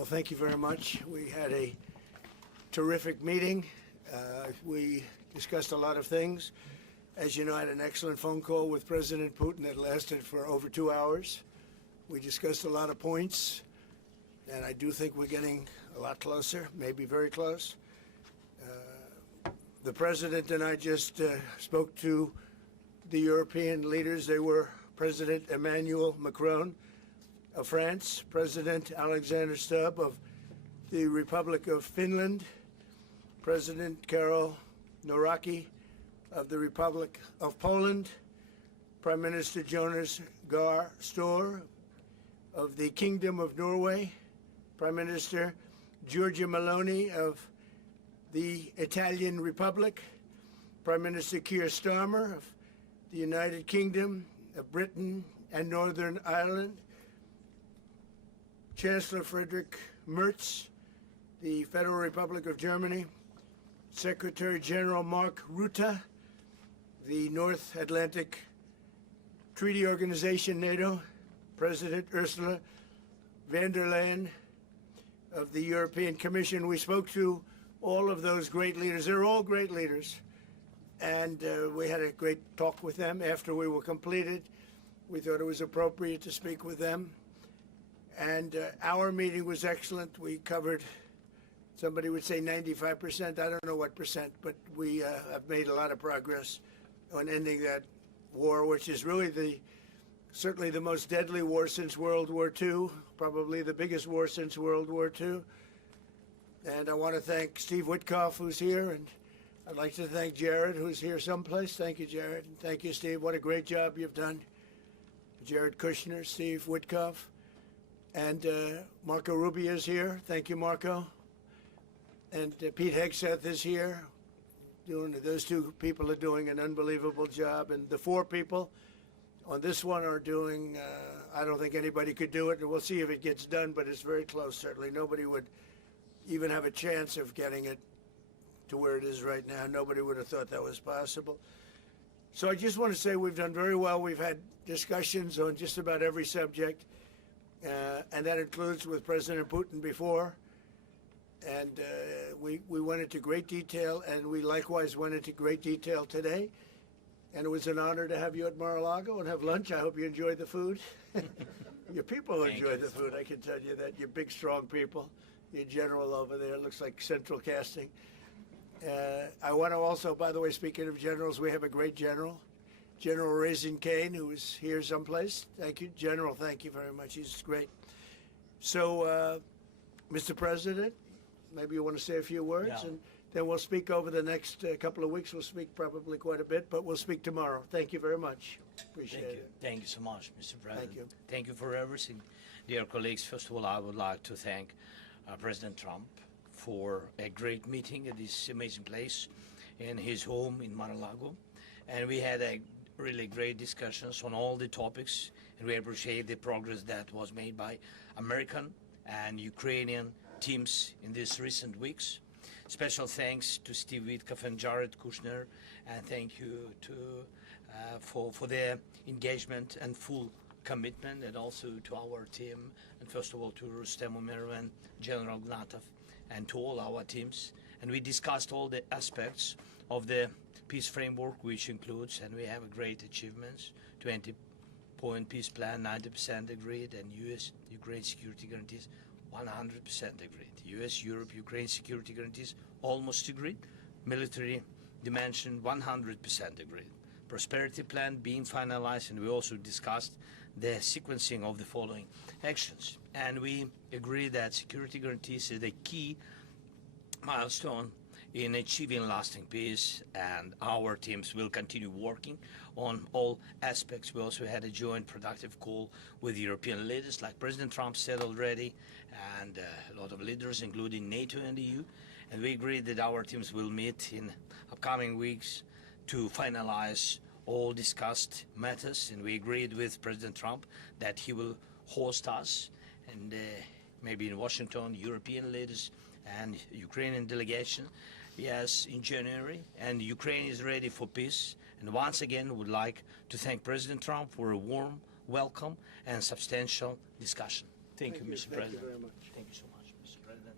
Well, thank you very much. We had a terrific meeting. We discussed a lot of things. As you know, I had an excellent phone call with President Putin that lasted for over 2 hours. We discussed a lot of points, and I do think we're getting a lot closer, maybe very close. The President and I just spoke to the European leaders. They were President Emmanuel Macron of France, President Alexander Stubb of the Republic of Finland, President Karol Nawrocki of the Republic of Poland, Prime Minister Jonas Gahr Store of the Kingdom of Norway, Prime Minister Giorgia Meloni of the Italian Republic, Prime Minister Keir Starmer of the United Kingdom of Britain and Northern Ireland, Chancellor Frederick Mertz, the Federal Republic of Germany, Secretary General Mark Rutte, the North Atlantic Treaty Organization, NATO, President Ursula von der Leyen of the European Commission. We spoke to all of those great leaders. They're all great leaders. And we had a great talk with them after we were completed. We thought it was appropriate to speak with them. And our meeting was excellent. We covered, somebody would say 95%, I don't know what percent, but we have made a lot of progress on ending that war, which is really certainly the most deadly war since World War II, probably the biggest war since World War II. And I want to thank Steve Witkoff, who's here, and I'd like to thank Jared, who's here someplace. Thank you, Jared. And thank you, Steve. What a great job you've done. Jared Kushner, Steve Witkoff. And Marco Rubio is here. Thank you, Marco. And Pete Hegseth is here. Those two people are doing an unbelievable job. And the four people on this one are doing, I don't think anybody could do it. And we'll see if it gets done, but it's very close, certainly. Nobody would even have a chance of getting it to where it is right now. Nobody would have thought that was possible. So I just want to say we've done very well. We've had discussions on just about every subject. And that includes with President Putin before. And we went into great detail, and we likewise went into great detail today. And it was an honor to have you at Mar-a-Lago and have lunch. I hope you enjoyed the food. Your people enjoyed the food, I can tell you that. You're big, strong people. Your general over there looks like central casting. I want to also, by the way, speaking of generals, we have a great general. General Raisin Kane, who is here someplace. Thank you. General, thank you very much. He's great. So, Mr. President, maybe you want to say a few words, and then we'll speak over the next couple of weeks. We'll speak probably quite a bit, but we'll speak tomorrow. Thank you very much. Appreciate it. Thank you so much, Mr. President. Thank you. Thank you for everything. Dear colleagues, first of all, I would like to thank President Trump for a great meeting at this amazing place in his home in Mar-a-Lago. And we had a really great discussions on all the topics, and we appreciate the progress that was made by American and Ukrainian teams in these recent weeks. Special thanks to Steve Witkoff and Jared Kushner, and thank you to for their engagement and full commitment, and also to our team, and first of all to Rustem Umerov and General Gnatov, and to all our teams. And we discussed all the aspects of the peace framework, which includes, and we have great achievements, 20-point peace plan, 90% agreed, and U.S.-Ukraine security guarantees, 100% agreed. U.S.-Europe-Ukraine security guarantees, almost agreed. Military dimension, 100% agreed. Prosperity plan being finalized, and we also discussed the sequencing of the following actions. And we agree that security guarantees is the key milestone in achieving lasting peace, and our teams will continue working on all aspects. We also had a joint productive call with European leaders, like President Trump said already, and a lot of leaders, including NATO and the EU. And we agreed that our teams will meet in upcoming weeks to finalize all discussed matters. And we agreed with President Trump that he will host us, and maybe in Washington, European leaders and Ukrainian delegation, yes, in January. And Ukraine is ready for peace. And once again, would like to thank President Trump for a warm welcome and substantial discussion. Thank you, Mr. President. Thank you very much. Thank you so much. Mr. President.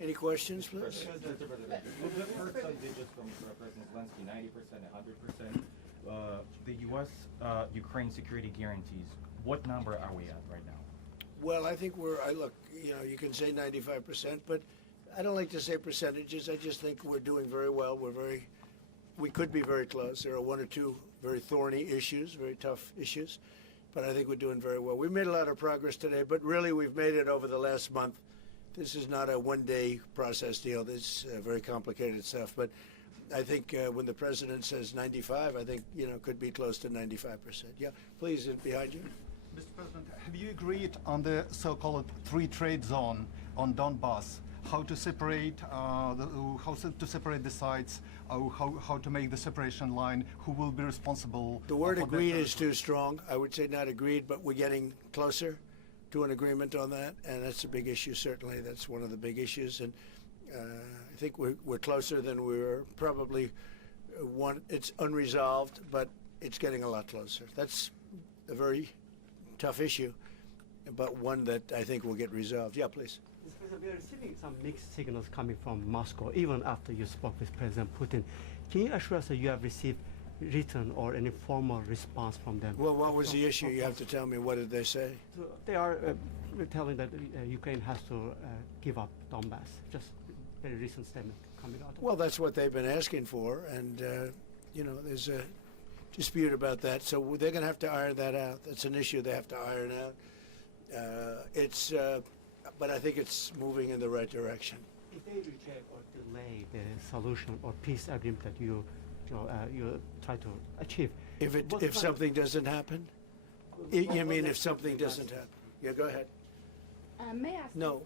Any questions, please? Mr. President, with the first digits from President Zelenskyy, 90% and 100%, the U.S. Ukraine security guarantees, what number are we at right now? Well, I think look, you can say 95%, but I don't like to say percentages. I just think we're doing very well. We could be very close. There are one or two very thorny issues, very tough issues, but I think we're doing very well. We made a lot of progress today, but really we've made it over the last month. This is not a one-day process deal. This is very complicated stuff, but I think when the president says 95, I think, could be close to 95%. Yeah, please, behind you. Mr. President, have you agreed on the so-called free trade zone on Donbass? How to separate the sites? How to make the separation line? Who will be responsible? The word for agreed that? is too strong. I would say not agreed, but we're getting closer to an agreement on that, and that's a big issue. Certainly, that's one of the big issues, and I think we're closer than we were. Probably it's unresolved, but it's getting a lot closer. That's a very tough issue, but one that I think will get resolved. Yeah, please. Mr. President, we are receiving some mixed signals coming from Moscow, even after you spoke with President Putin. Can you assure us that you have received written or an informal response from them? Well, what was the issue? You have to tell me. What did they say? So they are telling that Ukraine has to give up Donbass. Just very recent statement coming out. Well, that's what they've been asking for, and there's a dispute about that. So they're going to have to iron that out. That's an issue they have to iron out. But I think it's moving in the right direction. If they reject or delay the solution or peace agreement that you try to achieve, If something doesn't happen, you mean if something doesn't happen? Yeah, go ahead. May I ask? No,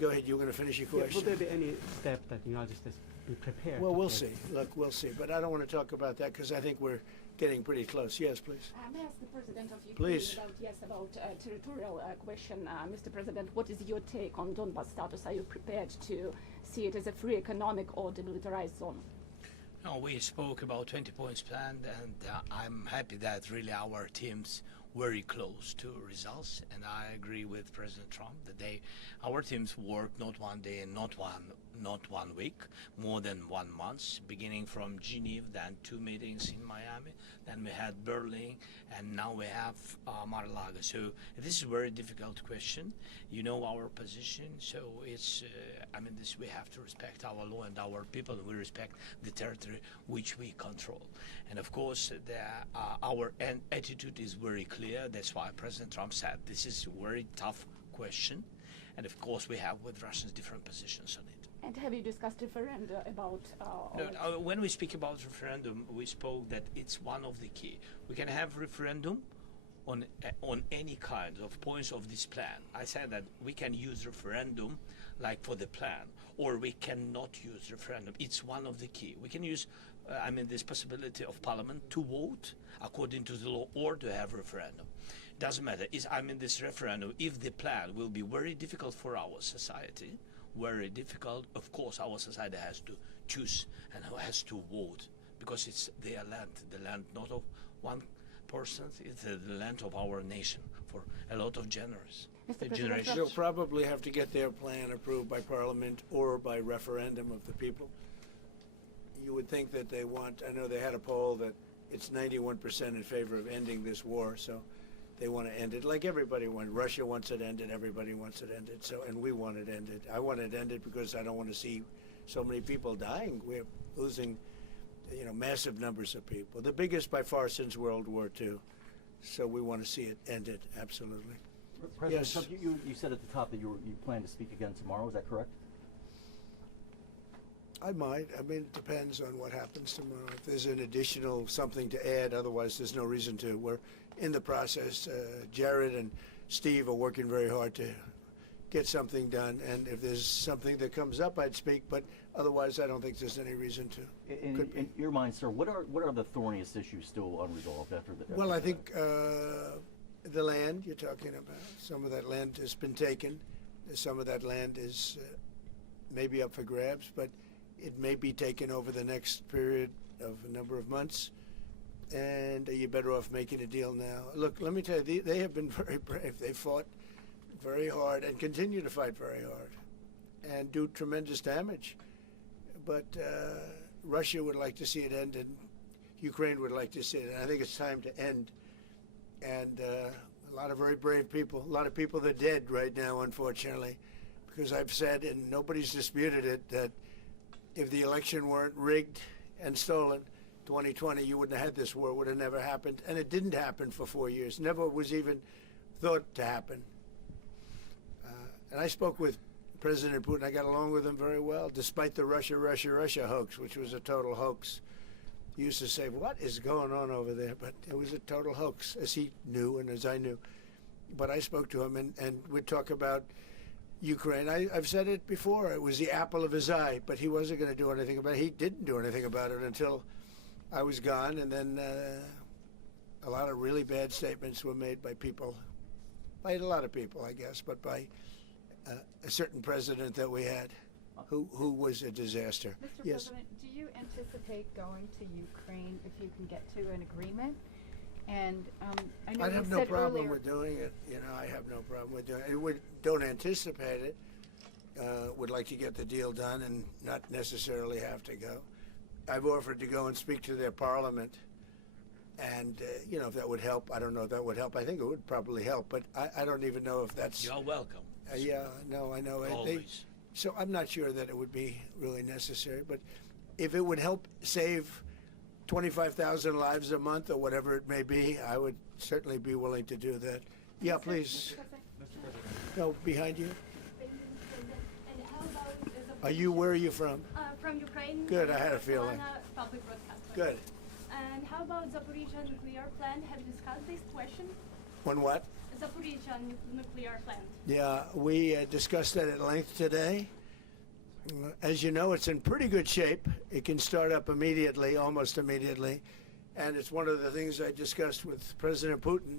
go ahead. You're going to finish your will question. there be any step that the United States be prepared? Well, to we'll take? see. Look, we'll see. But I don't want to talk about that because I think we're getting pretty close. Yes, please. May I ask the President of Ukraine Please. about territorial question? Mr. President, what is your take on Donbass status? Are you prepared to see it as a free economic or demilitarized zone? No, we spoke about 20 points plan, and I'm happy that really our teams very close to results, and I agree with President Trump that our teams worked not one day and not one week, more than 1 month, beginning from Geneva, then 2 meetings in Miami, then we had Berlin, and now we have Mar-a-Lago. So this is a very difficult question. You know our position, so it's we have to respect our law and our people, and we respect the territory which we control. And of course, our attitude is very clear. That's why President Trump said this is a very tough question, and of course we have with Russians different positions on it. And have you discussed referenda about? No, when we speak about referendum, we spoke that it's one of the key. We can have referendum on any kind of points of this plan. I said that we can use referendum like for the plan, or we cannot use referendum. It's one of the key. We can use, this possibility of Parliament to vote according to the law or to have referendum. Doesn't matter. This referendum, if the plan will be very difficult for our society, very difficult, of course our society has to choose and has to vote, because it's their land, the land not of one person, it's the land of our nation for a lot of generations. They'll probably have to get their plan approved by Parliament or by referendum of the people. You would think that they want, I know they had a poll that it's 91% in favor of ending this war, so they want to end it like everybody wants. Russia wants it ended, everybody wants it ended, and we want it ended. I want it ended because I don't want to see so many people dying. We're losing, massive numbers of people, the biggest by far since World War II. So we want to see it ended, absolutely. President Yes. Trump, you said at the top that you plan to speak again tomorrow. Is that correct? I might. It depends on what happens tomorrow. If there's an additional something to add, otherwise there's no reason to. We're in the process. Jared and Steve are working very hard to get something done, and if there's something that comes up, I'd speak, but otherwise I don't think there's any reason to. In your mind, sir, what are the thorniest issues still unresolved after the? Well, I think the land you're talking about, some of that land has been taken. Some of that land is maybe up for grabs, but it may be taken over the next period of a number of months, and you're better off making a deal now. Look, let me tell you, they have been very brave. They fought very hard and continue to fight very hard. and do tremendous damage. But Russia would like to see it end, and Ukraine would like to see it. And I think it's time to end. And a lot of very brave people, a lot of people that are dead right now, unfortunately, because I've said, and nobody's disputed it, that if the election weren't rigged and stolen, 2020, you wouldn't have had this war. It would have never happened. And it didn't happen for 4 years. Never was even thought to happen. And I spoke with President Putin. I got along with him very well, despite the Russia hoax, which was a total hoax. He used to say, what is going on over there? But it was a total hoax, as he knew and as I knew. But I spoke to him, and we'd talk about Ukraine. I've said it before. It was the apple of his eye, but he wasn't going to do anything about it. He didn't do anything about it until I was gone, and then a lot of really bad statements were made by people, by a lot of people, I guess, but by a certain president that we had who was a disaster. Mr. Yes. President, do you anticipate going to Ukraine if you can get to an agreement? And I know I'd you have no said problem earlier, with doing it. You know, I have no problem with doing it. Don't anticipate it. Would like to get the deal done and not necessarily have to go. I've offered to go and speak to their parliament. And, you know, if that would help, I don't know if that would help. I think it would probably help, but I don't even know if that's... You're welcome. Yeah, no, I know. Always. So I'm not sure that it would be really necessary, but if it would help save 25,000 lives a month or whatever it may be, I would certainly be willing to do that. Yeah, please. No, behind you. And how about Are you, where are you from? from Ukraine? Good, I had a feeling. Public broadcaster. Good. And how about Zaporizhzhia nuclear plant? Have you discussed this question? On what? Zaporizhzhia nuclear plant. Yeah, we discussed that at length today. As you know, it's in pretty good shape. It can start up immediately, almost immediately. And it's one of the things I discussed with President Putin.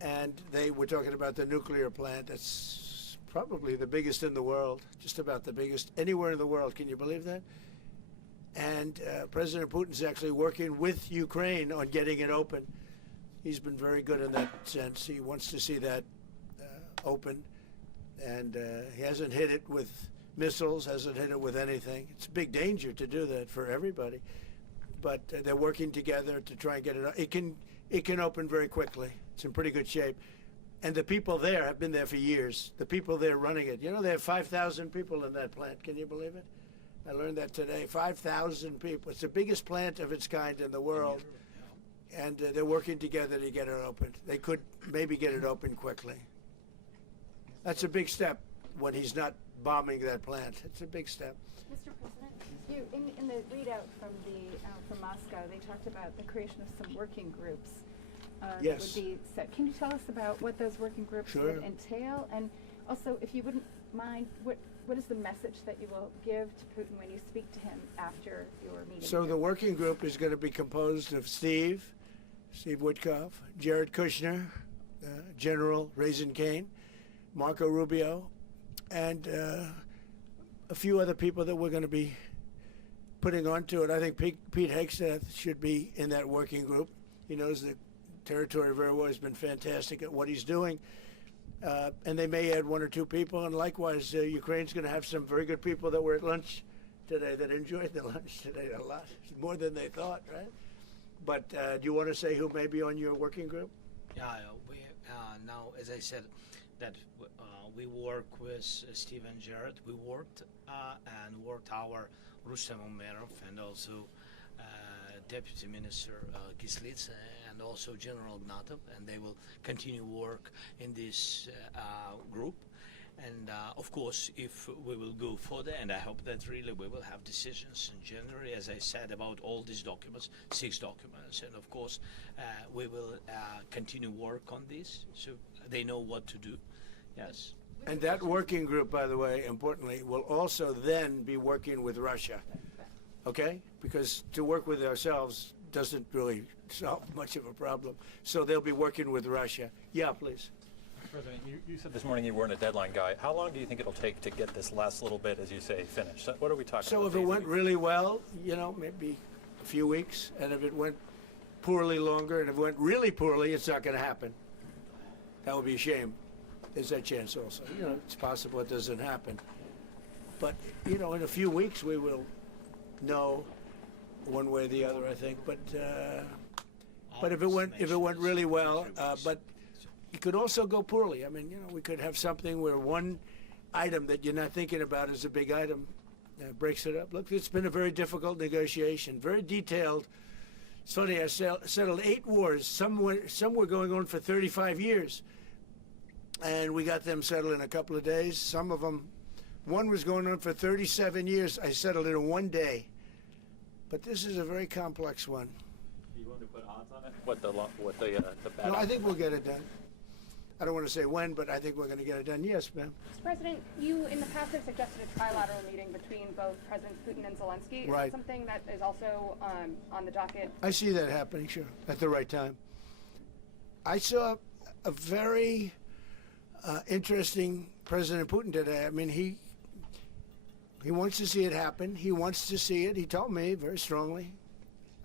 And they were talking about the nuclear plant. It's probably the biggest in the world, just about the biggest anywhere in the world. Can you believe that? And President Putin's actually working with Ukraine on getting it open. He's been very good in that sense. He wants to see that open. And he hasn't hit it with missiles, hasn't hit it with anything. It's a big danger to do that for everybody. But they're working together to try and get it. It can open very quickly. It's in pretty good shape. And the people there have been there for years. The people there running it. You know, they have 5,000 people in that plant. Can you believe it? I learned that today. 5,000 people. It's the biggest plant of its kind in the world. And they're working together to get it opened. They could maybe get it open quickly. That's a big step when he's not bombing that plant. It's a big step. Mr. President, in the readout from Moscow, they talked about the creation of some working groups. Yes. That would be set. Can you tell us about what those working groups Sure. would entail? And also, if you wouldn't mind, what is the message that you will give to Putin when you speak to him after your meeting? So the working group is going to be composed of Steve Witkoff, Jared Kushner, General Raisin Kane, Marco Rubio, and a few other people that we're going to be putting onto it. I think Pete Hegseth should be in that working group. He knows the territory very well. He's been fantastic at what he's doing. And they may add one or two people. And likewise, Ukraine's going to have some very good people that were at lunch today that enjoyed the lunch today a lot, more than they thought, right? But do you want to say who may be on your working group? Yeah, we now, as I said, that we work with Steve and Jared. We worked our Rustem Umerov and also Deputy Minister Kislitsa and also General Ignatov, and they will continue work in this group. And of course, if we will go further, and I hope that really we will have decisions in January, as I said, about all these documents, 6 documents, and of course, we will continue work on this, so they know what to do. Yes. And that working group, by the way, importantly, will also then be working with Russia, okay? Because to work with ourselves doesn't really solve much of a problem. So they'll be working with Russia. Yeah, please. President, you said this morning you weren't a deadline guy. How long do you think it'll take to get this last little bit, as you say, finished? So what are we talking So about? if it went really well, you know, maybe a few weeks, and if it went poorly longer, and if it went really poorly, it's not going to happen. That would be a shame. There's that chance also. You know, it's possible it doesn't happen. But, you know, in a few weeks we will know one way or the other, I think. But if it went really well, but it could also go poorly. I mean, you know, we could have something where one item that you're not thinking about is a big item breaks it up. Look, it's been a very difficult negotiation, very detailed. It's funny, I settled 8 wars. Some were going on for 35 years. And we got them settled in a couple of days. Some of them, one was going on for 37 years. I settled it in 1 day. But this is a very complex one. Do you want to put odds on it? What the bad No, I think we'll get it done. I don't want to say when, but I think we're going to get it done. Yes, ma'am. Mr. President, you in the past have suggested a trilateral meeting between both Presidents Putin and Zelenskyy. Is Right. that something that is also on the docket? I see that happening, sure, at the right time. I saw a very interesting President Putin today. I mean, he wants to see it happen. He wants to see it. He told me very strongly.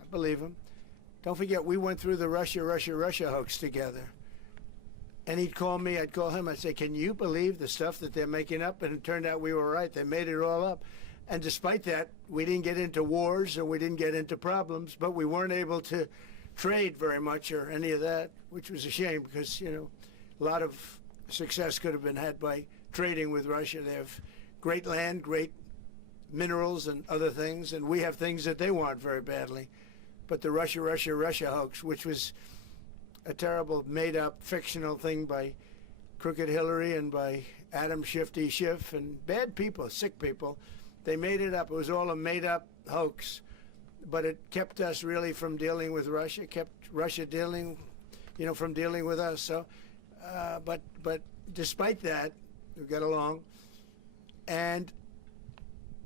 I believe him. Don't forget, we went through the Russia hoax together. And he'd call me, I'd call him, I'd say, can you believe the stuff that they're making up? And it turned out we were right. They made it all up. And despite that, we didn't get into wars and we didn't get into problems, but we weren't able to trade very much or any of that, which was a shame because, you know, a lot of success could have been had by trading with Russia. They have great land, great minerals and other things, and we have things that they want very badly. But the Russia hoax, which was a terrible made-up fictional thing by Crooked Hillary and by Adam Shifty Schiff and bad people, sick people. They made it up. It was all a made-up hoax, but it kept us really from dealing with Russia, kept Russia dealing, you know, from dealing with us. So, but despite that, we got along, and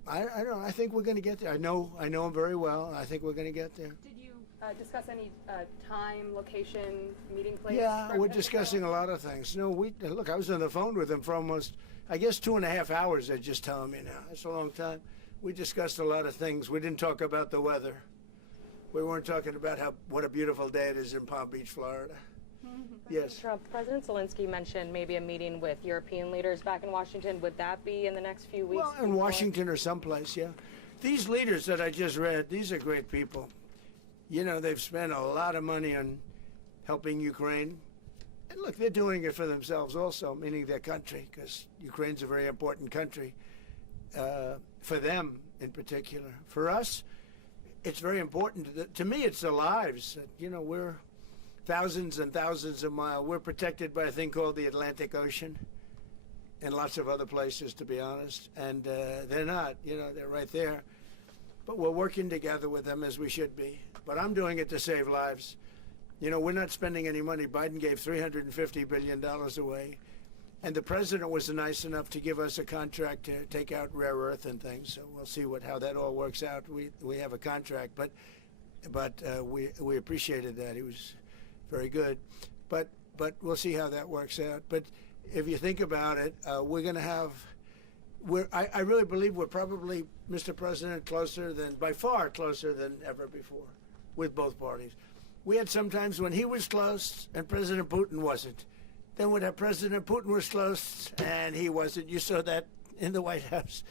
I don't know. I think we're going to get there. I know him very well. I think we're going to get there. Did you discuss any time, location, meeting place? Yeah, we're discussing a lot of things. No, look, I was on the phone with him for almost, I guess, 2.5 hours. They're just telling me now. That's a long time. We discussed a lot of things. We didn't talk about the weather. We weren't talking about what a beautiful day it is in Palm Beach, Florida. Yes. Trump, President Zelenskyy mentioned maybe a meeting with European leaders back in Washington. Would that be in the next few weeks? Well, in Washington or someplace, yeah. These leaders that I just read, these are great people. You know, they've spent a lot of money on helping Ukraine. And look, they're doing it for themselves also, meaning their country, because Ukraine's a very important country for them in particular. For us, it's very important. To me, it's the lives. You know, we're thousands and thousands of miles. We're protected by a thing called the Atlantic Ocean and lots of other places, to be honest. And they're not, you know, they're right there. But we're working together with them as we should be. But I'm doing it to save lives. You know, we're not spending any money. Biden gave $350 billion away. And the president was nice enough to give us a contract to take out rare earth and things. So we'll see how that all works out. We have a contract, but we appreciated that. He was very good. But we'll see how that works out. But if you think about it, we're going to have, I really believe we're probably, Mr. President, by far closer than ever before with both parties. We had some times when he was close and President Putin wasn't. Then when President Putin was close and he wasn't. You saw that in the White House.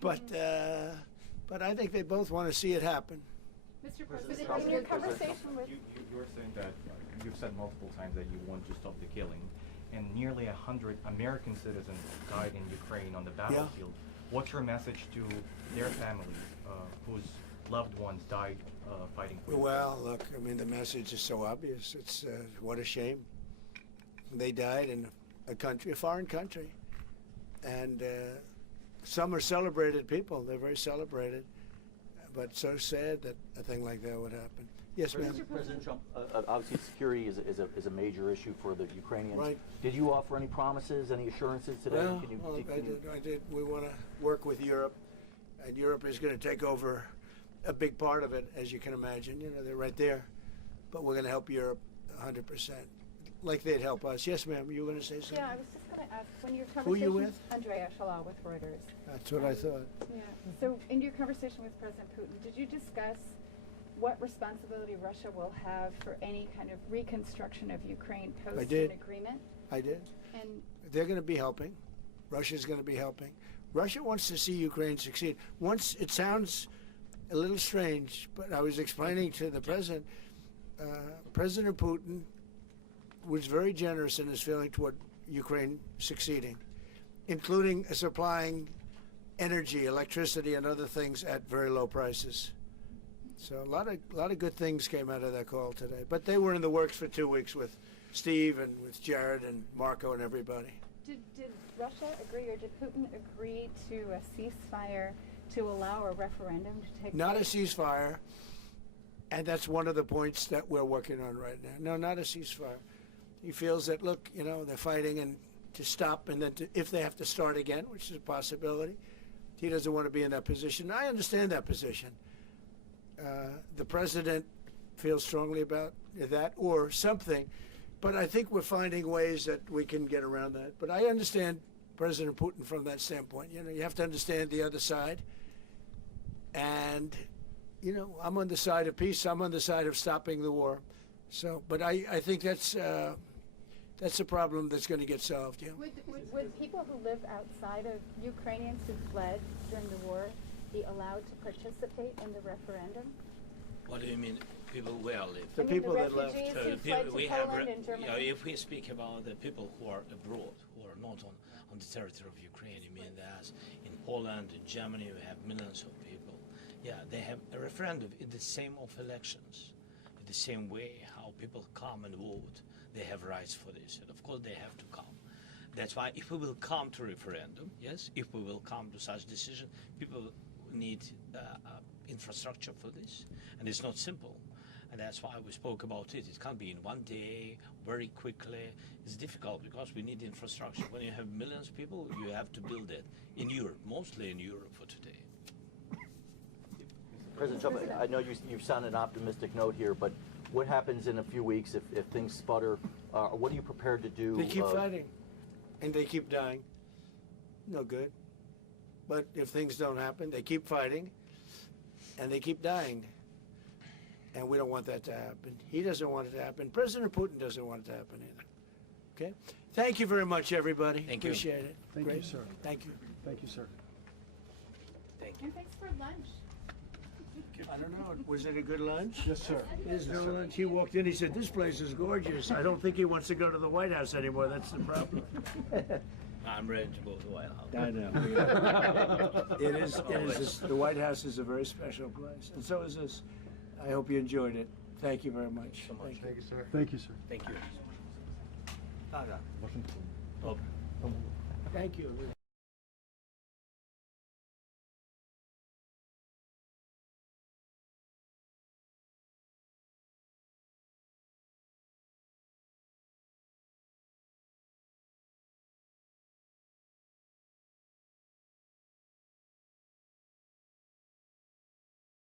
But I think they both want to see it happen. Mr. President, in your conversation with... You're saying that, you've said multiple times that you want to stop the killing, and nearly 100 American citizens died in Ukraine on the battlefield. What's your message to their families whose loved ones died fighting for Well, look, I mean, the message is so obvious. It's what a shame. They died in a foreign country. And some are celebrated people. They're very celebrated. But so sad that a thing like that would happen. Yes, ma'am. President Trump, obviously security is a major issue for the Ukrainians. Right. Did you offer any promises, any assurances today? Well, I did. We want to work with Europe, and Europe is going to take over a big part of it, as you can imagine. You know, they're right there. But we're going to help Europe 100%, like they'd help us. Yes, ma'am, you were going to say something? Yeah, I was just going to ask, when your conversation... Who are you with? Andrea Shalal with Reuters. That's what I thought. Yeah. So in your conversation with President Putin, did you discuss what responsibility Russia will have for any kind of reconstruction of Ukraine post an agreement? I did. And they're going to be helping. Russia's going to be helping. Russia wants to see Ukraine succeed. Once it sounds a little strange, but I was explaining to the president, President Putin was very generous in his feeling toward Ukraine succeeding, including supplying energy, electricity, and other things at very low prices. So a lot of good things came out of that call today. But they were in the works for 2 weeks with Steve and with Jared and Marco and everybody. Did Russia agree, or did Putin agree to a ceasefire to allow a referendum to take Not a place? ceasefire, and that's one of the points that we're working on right now. No, not a ceasefire. He feels that, look, you know, they're fighting and to stop, and then if they have to start again, which is a possibility, he doesn't want to be in that position. I understand that position. The president feels strongly about that or something, but I think we're finding ways that we can get around that. But I understand President Putin from that standpoint. You know, you have to understand the other side. And, you know, I'm on the side of peace. I'm on the side of stopping the war. So, but I think that's a problem that's going to get solved. Yeah. Would people who live outside of Ukrainians who fled during the war be allowed to participate in the referendum? What do you mean, people where live? The people that left. refugees who fled to Poland and You know, Germany. if we speak about the people who are abroad, who are not on the territory of Ukraine, you mean that in Poland, in Germany, we have millions of people. Yeah, they have a referendum in the same of elections, in the same way how people come and vote. They have rights for this, and of course they have to come. That's why if we will come to referendum, yes, if we will come to such decision, people need infrastructure for this, and it's not simple. And that's why we spoke about it. It can't be in one day, very quickly. It's difficult because we need infrastructure. When you have millions of people, you have to build it in Europe, mostly in Europe for today. President Trump, I know you sound an optimistic note here, but what happens in a few weeks if things sputter? What are you prepared to do? They keep fighting, and they keep dying. No good. But if things don't happen, they keep fighting, and they keep dying. And we don't want that to happen. He doesn't want it to happen. President Putin doesn't want it to happen either. Okay? Thank you very much, everybody. Thank you. Appreciate it. Thank Great. you, sir. Thank you. Thank you, sir. Thank you. And thanks for lunch. I don't know. Was it a good lunch? Yes, sir. There's no lunch. He walked in. He said, "This place is gorgeous." I don't think he wants to go to the White House anymore. That's the problem. I'm ready to go to the White House. I know. It is. The White House is a very special place, and so is this. I hope you enjoyed it. Thank you very much. Thank you. Sir. Thank you, sir. Thank you. Thank you.